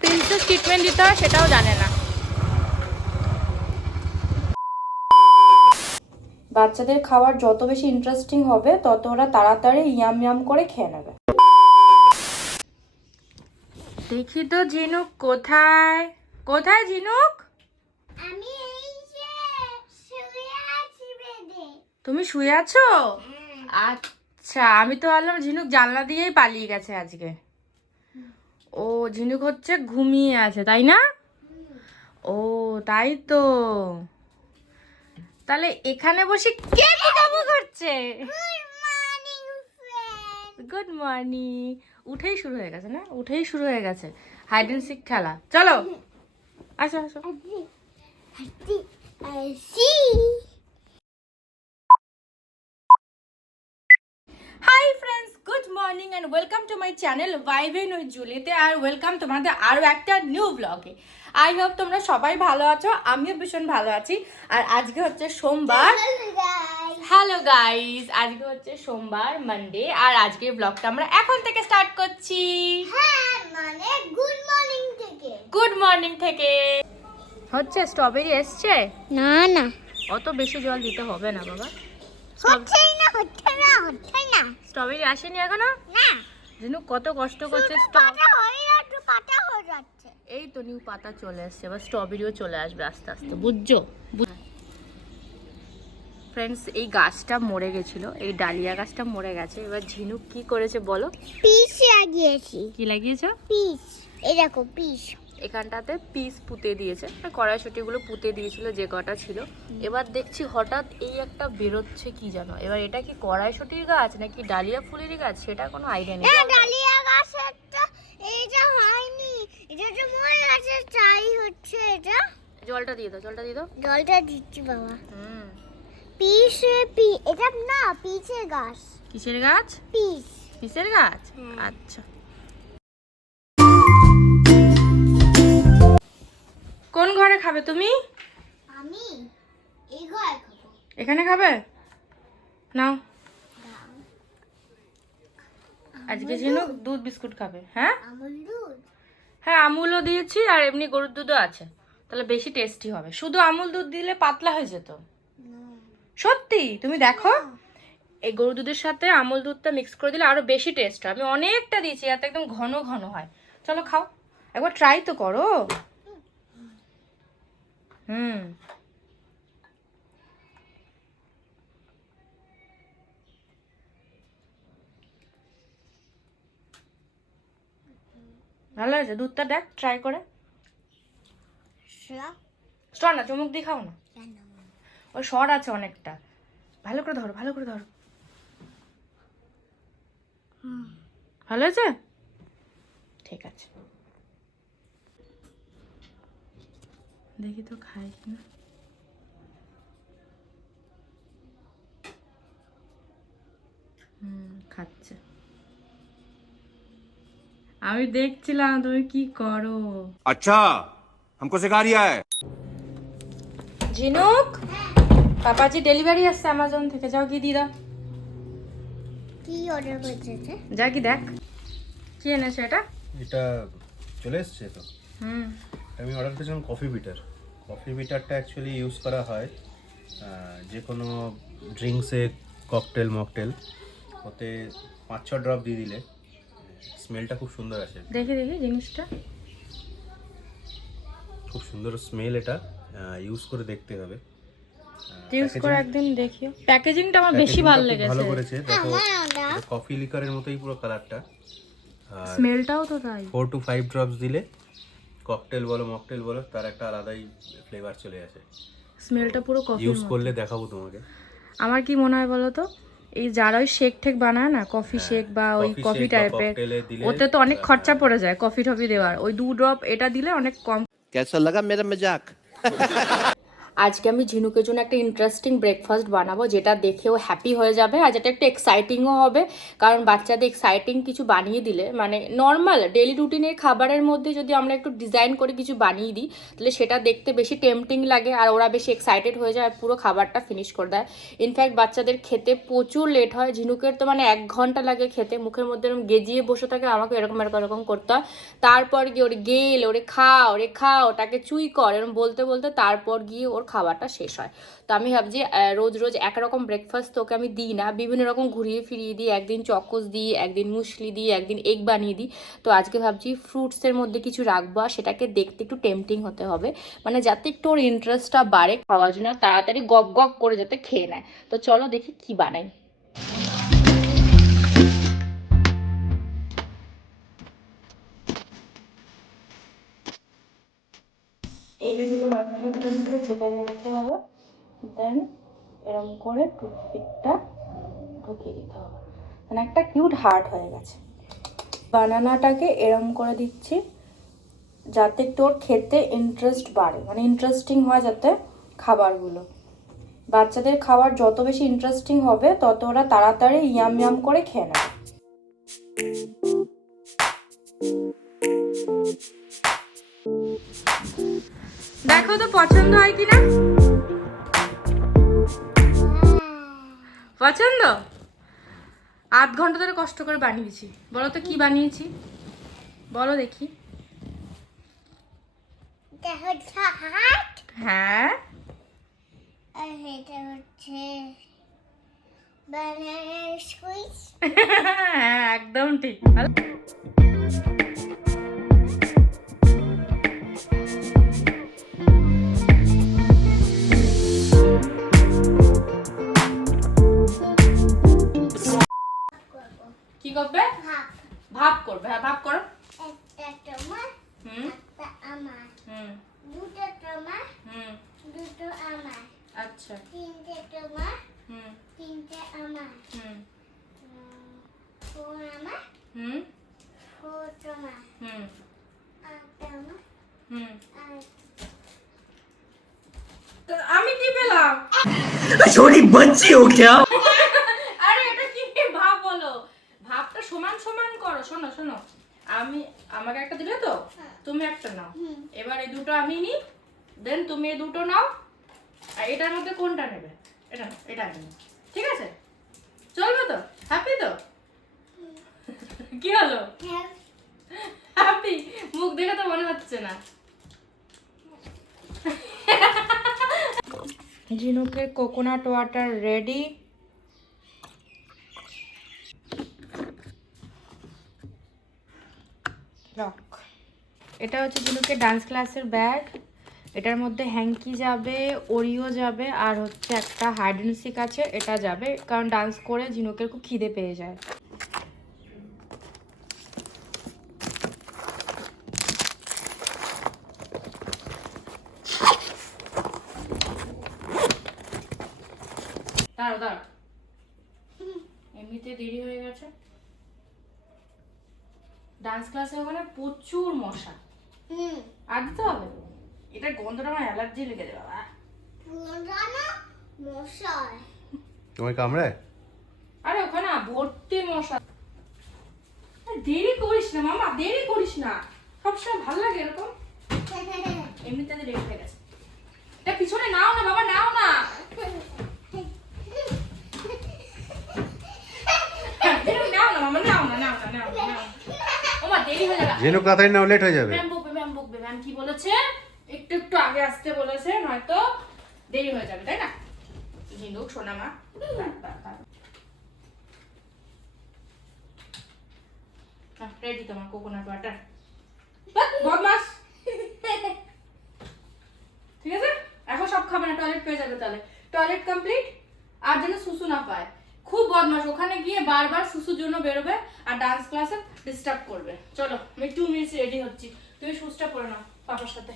Princess treatment দিতে হয় সেটাও জানে না। বাচ্চাদের খাবার যত বেশি ইন্টারেস্টিং হবে তত ওরা তাড়াতাড়ি ইয়াম ইয়াম করে খেয়ে নেবে। দেখি তো ঝিনুক কোথায়, কোথায় ঝিনুক? আমি এই যে শুয়ে আছি বেডে। তুমি শুয়ে আছো? আচ্ছা, আমি তো ভাবলাম ঝিনুক জানলা দিয়েই পালিয়ে গেছে আজকে। ও ঝিনুক হচ্ছে ঘুমিয়ে আছে তাই না? ও তাই তো। তাহলে এখানে বসে কে কিতাবু করছে? Good morning friend. Good morning. উঠেই শুরু হয়ে গেছে না? উঠেই শুরু হয়ে গেছে হাইড এন্ড সিক খেলা। চলো আসো আসো। আসি। Hi friends, good morning and welcome to my channel vibing with জুলিতে। আর ওয়েলকাম তোমাদের আরও একটা নিউ ব্লগে। আই হোপ তোমরা সবাই ভালো আছো, আমিও ভীষণ ভালো আছি। আর আজকে হচ্ছে সোমবার। হ্যালো গাইস, আজকে হচ্ছে সোমবার মানডে। আর আজকের ব্লগটা আমরা এখন থেকে স্টার্ট করছি। হ্যাঁ, মানে গুড মর্নিং থেকে। গুড মর্নিং থেকে হচ্ছে। স্ট্রবেরি এসছে? না না, অত বেশি জল দিতে হবে না বাবা। হচ্ছেই না, হচ্ছে না। স্ট্রবেরি আসেনি এখনো? না, জিনু কত কষ্ট করছে। পাতা হয়ে যাচ্ছে, পাতা হয়ে যাচ্ছে। এই তো নিউ পাতা চলে আসছে, এবার স্ট্রবেরিও চলে আসবে আস্তে আস্তে, বুঝছো? ফ্রেন্ডস, এই গাছটা মরে গেছিল, এই ডালিয়া গাছটা মরে গেছে। এবার ঝিনুক কি করেছে বলো? পিস লাগিয়েছি। কি লাগিয়েছো? পিস, এই দেখো পিস। এখানটাতে পিস পুঁতে দিয়েছে, কড়াইশুঁটিগুলো পুঁতে দিয়েছিল যে কটা ছিল। এবার দেখছি হঠাৎ এই একটা বেরোচ্ছে, কি জানো এবার এটা কি কড়াইশুঁটির গাছ নাকি ডালিয়া ফুলেরই গাছ সেটা কোনো আইডিয়া নেই। না, ডালিয়া গাছেরটা এটা হয়নি, এটা তো মরে গেছে, তাই হচ্ছে এটা। জলটা দিয়ে দাও, জলটা দিয়ে দাও। জলটা দিচ্ছি বাবা। হুম। এটা না পিসের গাছ। কিসের গাছ? পিস। পিসের গাছ? হ্যাঁ। আচ্ছা। কোন ঘরে খাবে তুমি? আমি এই ঘরে খাবো। এখানে খাবে? নাও। আজকে ঝিনুক দুধ বিস্কুট খাবে। হ্যাঁ আমুল দুধ। হ্যাঁ, আমুলও দিয়েছি আর এমনি গরুর দুধও আছে, তাহলে বেশি টেস্টি হবে। শুধু আমুল দুধ দিলে পাতলা হয়ে যেত। সত্যি, তুমি দেখো এই গরুর দুধের সাথে আমুল দুধটা মিক্স করে দিলে আরো বেশি টেস্ট হয়। আমি অনেকটা দিয়েছি, এত একদম ঘন ঘন হয়। চলো খাও, একবার ট্রাই তো করো। হুম। ভালো হয়েছে, দুধটা দেখ ট্রাই করে। স্ট্র না, চুমুক দিয়ে খাও না, ওই সর আছে অনেকটা। ভালো করে ধরো, ভালো করে ধরো। ভালো হয়েছে? ঠিক আছে, দেখি তো খাই কিনা। খাচ্ছে। আমি দেখছিলাম তুমি কি করো। अच्छा हमको सिखा रिया है। ঝিনুক, পাপাজি ডেলিভারি আসছে অ্যামাজন থেকে, যাও কি দিয়ে দাও। কি অর্ডার করেছে? যা কি দেখ কি এনেছে এটা। এটা চলে এসছে তো। হুম। আমি অর্ডার করেছিলাম কফি বিটার। কফি বিটারটা অ্যাকচুয়ালি ইউজ করা হয় যে কোনো ড্রিঙ্কসে, ককটেল মকটেল, ওতে 5-6 ড্রপ দিয়ে দিলে স্মেলটা খুব সুন্দর আসে। দেখি দেখি জিনিসটা। খুব সুন্দর স্মেল, এটা ইউজ করে দেখতে হবে। ইউজ করে একদিন দেখিও। প্যাকেজিংটা আমার বেশি ভালো লেগেছে। ভালো করেছে দেখো, কফি লিকারের মতোই পুরো কালারটা। আর স্মেলটাও তো তাই। 4 to 5 ড্রপস দিলে ককটেল বলো মকটেল বলো তার একটা আলাদাই ফ্লেভার চলে আসে। স্মেলটা পুরো কফি। ইউজ করলে দেখাবো তোমাকে। আমার কি মনে হয় বলো তো, এই যারা ওই শেক ঠেক বানায় না, কফি শেক বা ওই কফি টাইপের, ওতে তো অনেক খরচা পড়ে যায় কফি টফি দেওয়ার। ওই 2 ড্রপ এটা দিলে অনেক কম। कैसा लगा मेरा मजाक? আজকে আমি ঝিনুকের জন্য একটা ইন্টারেস্টিং ব্রেকফাস্ট বানাবো, যেটা দেখেও হ্যাপি হয়ে যাবে আর যেটা একটু এক্সাইটিংও হবে। কারণ বাচ্চাদের এক্সাইটিং কিছু বানিয়ে দিলে, মানে নর্মাল ডেলি রুটিনের খাবারের মধ্যে যদি আমরা একটু ডিজাইন করে কিছু বানিয়ে দিই, তাহলে সেটা দেখতে বেশি টেম্পটিং লাগে আর ওরা বেশি এক্সাইটেড হয়ে যায় আর পুরো খাবারটা ফিনিশ করে দেয়। ইনফ্যাক্ট বাচ্চাদের খেতে প্রচুর লেট হয়। ঝিনুকের তো মানে 1 ঘন্টা লাগে খেতে, মুখের মধ্যে এরকম গেজিয়ে বসে থাকে, আমাকে এরকম এরকম এরকম করতে হয়। তারপর গিয়ে ওরে গেল, ওরে খা, ওটাকে চুই কর, এরকম বলতে বলতে তারপর গিয়ে ওর খাবারটা শেষ হয়। তো আমি ভাবছি রোজ রোজ একরকম ব্রেকফাস্ট তোকে আমি দিই না, বিভিন্ন রকম ঘুরিয়ে ফিরিয়ে দিই। একদিন চকোস দিই, একদিন মুসলি দিই, একদিন এগ বানিয়ে দিই। তো আজকে ভাবছি ফ্রুটসের মধ্যে কিছু রাখবো আর সেটাকে দেখতে একটু টেম্পটিং হতে হবে, মানে যাতে একটু ওর ইন্টারেস্টটা বাড়ে খাওয়ার জন্য, তাড়াতাড়ি গপ গপ করে যাতে খেয়ে নেয়। তো চলো দেখি কি বানাই। এইগুলো মাথার চেপে দিতে হবে, দেন এরকম করে টুথপিকটা ঢুকিয়ে দিতে হবে, মানে একটা কিউট হার্ট হয়ে গেছে। বানানাটাকে এরম করে দিচ্ছি যাতে একটু ওর খেতে ইন্টারেস্ট বাড়ে, মানে ইন্টারেস্টিং হয় যাতে খাবারগুলো। বাচ্চাদের খাবার যত বেশি ইন্টারেস্টিং হবে তত ওরা তাড়াতাড়ি ইয়াম ইয়াম করে খেয়ে নেবে। দেখো তো পছন্দ হয় কিনা। পছন্দ? 8 ঘন্টা ধরে কষ্ট করে বানিয়েছি। বলো তো কি বানিয়েছি, বলো দেখি। হ্যাঁ, আর এটা হচ্ছে বানানা স্কুইজ। হ্যাঁ একদম ঠিক। কি করবে? ভাব করবে। হ্যাঁ ভাব করো। একটা তোমার, একটা আমার, দুটো তোমার, দুটো আমার, আচ্ছা, তিনটে তোমার, তিনটে আমার, ফোর আমার, ফোর তোমার, আটটা আমার, আর আমি কি পেলাম? छोटी बच्ची हो क्या? আরে এটা কি ভাব বলো? ভাবটা সমান সমান করো। শোনো শোনো, আমাকে একটা দিলে তো, তুমি একটা নাও। এবার এই দুটো আমি নিই, দেন তুমি এই দুটো নাও। আর এটার মধ্যে কোনটা নেবে? এটা নাও, এটা আমি নিই। ঠিক আছে, চলবে তো? হ্যাপি তো? কি হলো? হ্যাপি? মুখ দেখে তো মনে হচ্ছে না। ঝিনুকের কোকোনাট ওয়াটার রেডি। লক। এটা হচ্ছে ঝিনুকের ডান্স ক্লাসের ব্যাগ। এটার মধ্যে হ্যাঙ্কি যাবে, ওরিও যাবে, আর হচ্ছে একটা হাইড অ্যান্ড সিক আছে, এটা যাবে। কারণ ডান্স করে ঝিনুকের খুব খিদে পেয়ে যায়। দাঁড়াও দাঁড়াও, এমনিতে দেরি হয়ে গেছে। ডান্স ক্লাসে ওখানে প্রচুর মশা, আর দিতে হবে। এটা গন্ধটা আমার অ্যালার্জি লেগে যাবে বাবা। মশাই তোমার কামড়ায়? আরে ওখানে ভর্তি মশা। দেরি করিস না মামা, দেরি করিস না, সবসময় ভালো লাগে এরকম। এমনিতে দেরি হয়ে গেছে। এটা পিছনে নাও না বাবা, নাও না। নাও না মামা, নাও না, নাও না, নাও না, নাও। ওমা দেরি হয়ে যাবে। ঝিনুক তাড়াতাড়ি নাও, লেট হয়ে যাবে। ম্যাম বকবে। ম্যাম কি বলেছে? একটু একটু আগে আসতে বলেছে, নয়তো দেরি হয়ে যাবে, তাই না? ঝিনুক সোনা মা, রেডি তোমার কোকোনাট ওয়াটার। বদমাস। ঠিক আছে, এখন সব খাবে না, টয়লেট পেয়ে যাবে। তাহলে টয়লেট কমপ্লিট, আর যেন সুসু না পায়। খুব বদমাস, ওখানে গিয়ে বারবার সুসুর জন্য বেরোবে আর ডান্স ক্লাসে ডিস্টার্ব করবে। চলো আমি 2 মিনিটস রেডি হচ্ছি, তুমি শুজটা পরে নাও পাপার সাথে।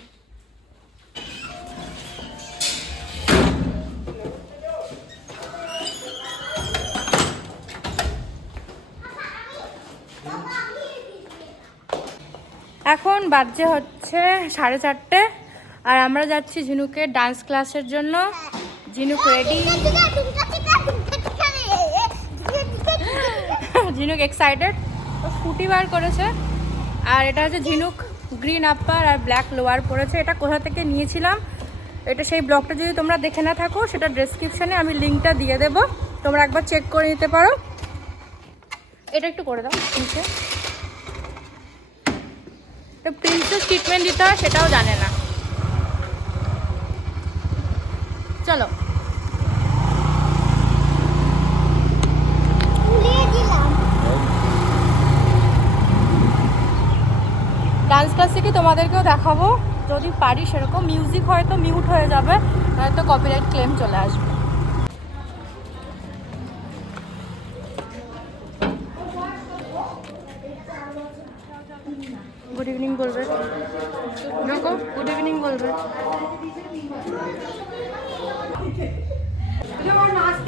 এখন বাজে হচ্ছে 4:30, আর আমরা যাচ্ছি ঝিনুকের ডান্স ক্লাসের জন্য। ঝিনুক রেডি, ঝিনুক এক্সাইটেড, স্কুটি বার করেছে। আর এটা হচ্ছে ঝিনুক গ্রিন আপার আর ব্ল্যাক লোয়ার পরেছে। এটা কোথা থেকে নিয়েছিলাম, এটা সেই ব্লগটা যদি তোমরা দেখে না থাকো সেটা ডেসক্রিপশানে আমি লিঙ্কটা দিয়ে দেবো, তোমরা একবার চেক করে নিতে পারো। এটা একটু করে দাও নিচে। তো প্রিন্সেস ট্রিটমেন্ট দিতে হয় সেটাও জানে না। চলো ডান্স ক্লাস থেকে তোমাদেরকেও দেখাবো, যদি পারি সেরকম। মিউজিক হয়তো মিউট হয়ে যাবে, হয়তো কপিরাইট ক্লেম চলে আসবে। গুড ইভিনিং বলবে, দেখো গুড ইভিনিং বলবে।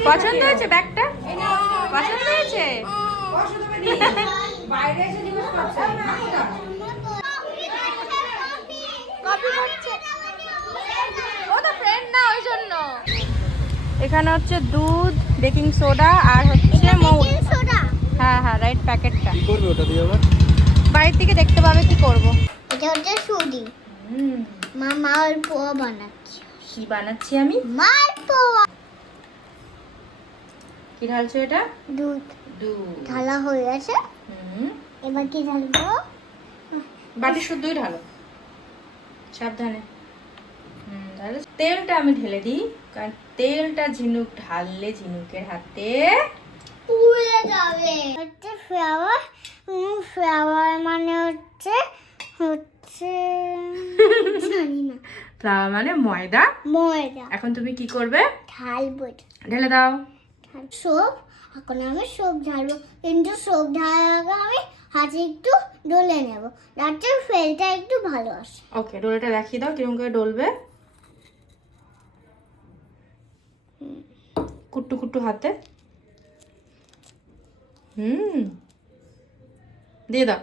পছন্দ হয়েছে ব্যাগটা? পছন্দ হয়েছে? ও তো ফ্রেন্ড না, ওই জন্য। এখানে হচ্ছে দুধ, বেকিং সোডা আর হচ্ছে মৌ। হ্যাঁ হ্যাঁ রাইট, প্যাকেটটা কি করবে ওটা দিয়ে আবার? বাড়ির থেকে দেখতে পাবে কি করব। এটা হচ্ছে সুজি। মা মালপোয়া বানাচ্ছে। কি বানাচ্ছি আমি? মালপোয়া। কি ঢালছো এটা? দুধ দুধ ঢালা হয়ে গেছে, এবার কি ঢালবো? বাটি শুদ্ধই ঢালো, সাবধানে। তাহলে তেলটা আমি ঢেলে দিই, কারণ তেলটা ঝিনুক ঢাললে ঝিনুকের হাতে পুড়ে যাবে। হচ্ছে ফ্লাওয়ার, ফ্লাওয়ার মানে হচ্ছে জানি না। তার মানে ময়দা। ময়দা। এখন তুমি কি করবে? ঢালবো এটা। ঢেলে দাও। সব এখন আমি সব ঢালবো, কিন্তু সব ঢালার আগে আমি হাতে একটু ডলে নেব, যাতে ফেলটা একটু ভালো আসে। ওকে, ডোলেটা দেখিয়ে দাও কিরকম করে ডলবে। কুট্টু কুট্টু হাতে। দিয়ে দাও।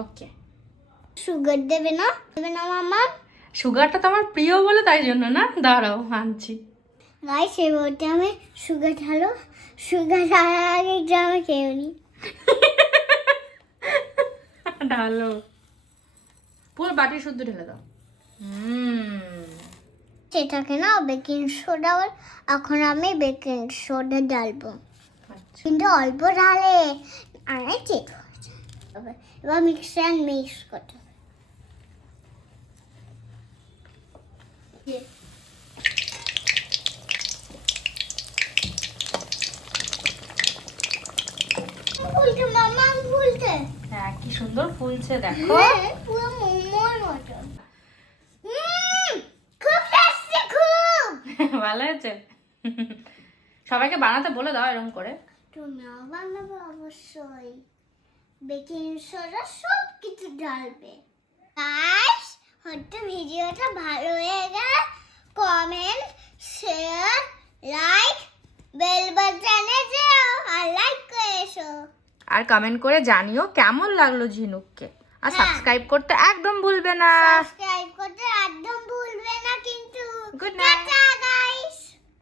ওকে। সুগার দেবে না? দেবে না মামা? সুগারটা তো আমার প্রিয় বলে তাই জন্য না, দাঁড়াও আনছি। গাইস এবারে আমি সুগার ঢালো, সুগার ঢালার আগে একটু আমি খেয়ে নিই। ঢালো, পুরো বাটি শুদ্ধ ঢেলে দাও। সেটাকে না বেকিং সোডা, এখন আমি বেকিং সোডা ঢালবো, আচ্ছা কিন্তু অল্প ঢালে আর ঠিক হয়ে যায়। এবার মিক্স করতে হবে। ফুলছে মামা, ফুলছে। হ্যাঁ কি সুন্দর ফুলছে দেখো। পুরো মোমোর মতো। খুব টেস্টি, খুব। ভালো হয়েছে। সবাইকে বানাতে বলে দাও এরকম করে। তোমরাও বানাবো অবশ্যই। বেকিং সোডা সব কিছু ঢালবে। গাইস হয়তো ভিডিওটা ভালো হয়ে গেলে কমেন্ট, শেয়ার, লাইক, বেল বাটনে যাও আর লাইক করে এসো। আর কমেন্ট করে জানিও কেমন লাগলো ঝিনুককে। আর সাবস্ক্রাইব করতে একদম ভুলবে না। সাবস্ক্রাইব করতে একদম ভুলবে না কিন্তু। Good night. টাটা।